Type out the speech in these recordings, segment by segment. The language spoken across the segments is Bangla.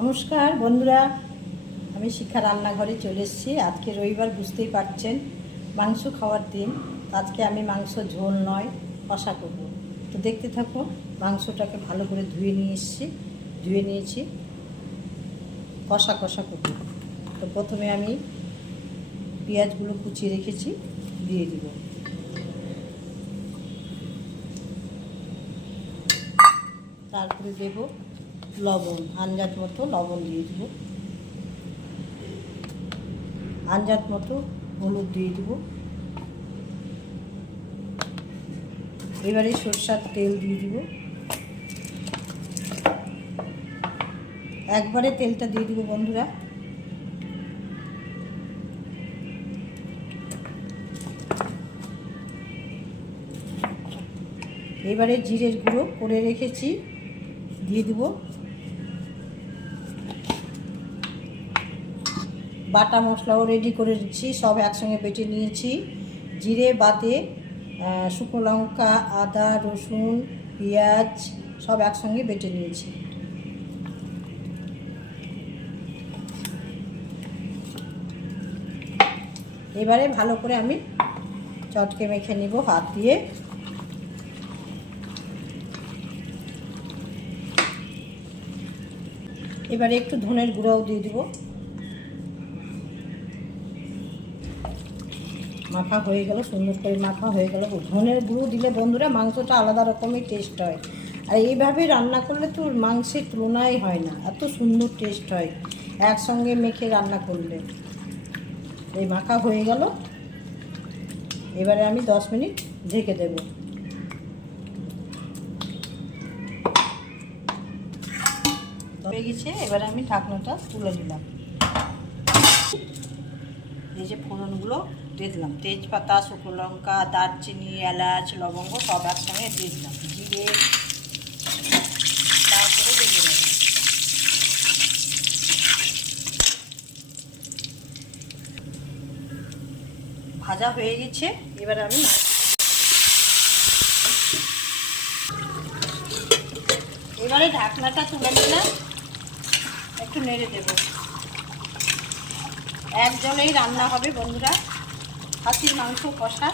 নমস্কার, বন্ধুরা। আমি শিক্ষা রান্নাঘরে চলে এসেছি। আজকে রবিবার, বুঝতেই পারছেন, মাংস খাওয়ার দিন। আজকে আমি মাংস ঝোল নয়, কষা করব। তো দেখতে থাকো, মাংসটাকে ভালো করে ধুয়ে নিয়ে এসেছি, ধুয়ে নিয়েছি, কষা কষা করব। তো প্রথমে আমি পেঁয়াজগুলো কুচিয়ে রেখেছি, দিয়ে দিব। তারপরে দেব লবণ, আঞ্জাত মতো লবণ দিয়ে দেব। আঞ্জাত মতো হলুদ দিয়ে দেব। এবারে সরষার তেল দিয়ে দিব। একবারে তেলটা দিয়ে দিব বন্ধুরা। এবারে জিরের গুঁড়ো করে রেখেছি, দিয়ে দিব। বাটা মশলাও রেডি করে দিচ্ছি সব একসঙ্গে বেটে নিয়েছি। জিরে আহ, শুকনো লঙ্কা আদা রসুন পেঁয়াজ সব একসঙ্গে বেটে নিয়েছি। এবারে ভালো করে আমি চটকে মেখে নিব হাত দিয়ে। এবারে একটু ধনের গুঁড়াও দিয়ে দিব। মাখা হয়ে গেল, সুন্দর করে মাখা হয়ে গেল। ধনের গুঁড়ো দিলে বন্ধুরা মাংসটা আলাদা রকমের টেস্ট হয়। আর এইভাবে রান্না করলে তো মাংসের তুলনাই হয় না, এত সুন্দর টেস্ট হয়। একসঙ্গে মেখে রান্না করলে। এই মাখা হয়ে গেল। এবারে আমি দশ মিনিট ঢেকে দেবো। হয়ে গেছে, এবারে আমি ঢাকনাটা তুলে নিলাম। এই যে ফোড়নগুলো দিয়ে দিলাম। তেজপাতা, শুকনো লঙ্কা, দারচিনি, এলাচ, লবঙ্গ সব একসঙ্গে দিয়ে দিলাম। জিরে দিয়ে ভাজা হয়ে গেছে, এবার আমি। এবারে ঢাকনাটা তুলে নিলাম, একটু নেড়ে দেব। একজনেই রান্না হবে বন্ধুরা। খাসির মাংস কষা।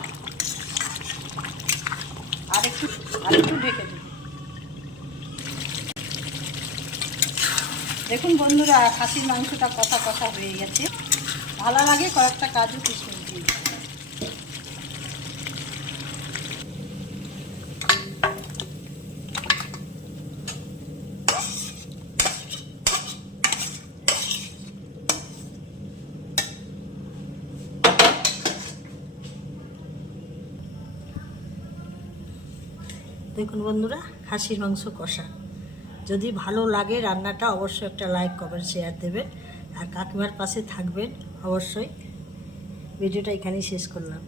আর একটু আর একটু ঢেকে দেব। দেখুন বন্ধুরা, খাসির মাংসটা কষা কষা হয়ে গেছে। ভালো লাগে কয়েকটা কাজু কিশমিশ দিয়ে দেখুন বন্ধুরা, খাসির মাংস কষা। যদি ভালো লাগে রান্নাটা, অবশ্যই একটা লাইক, কমেন্ট, শেয়ার দেবেন। আর কাকিমার পাশে থাকবেন, অবশ্যই। ভিডিওটা এখানেই শেষ করলাম।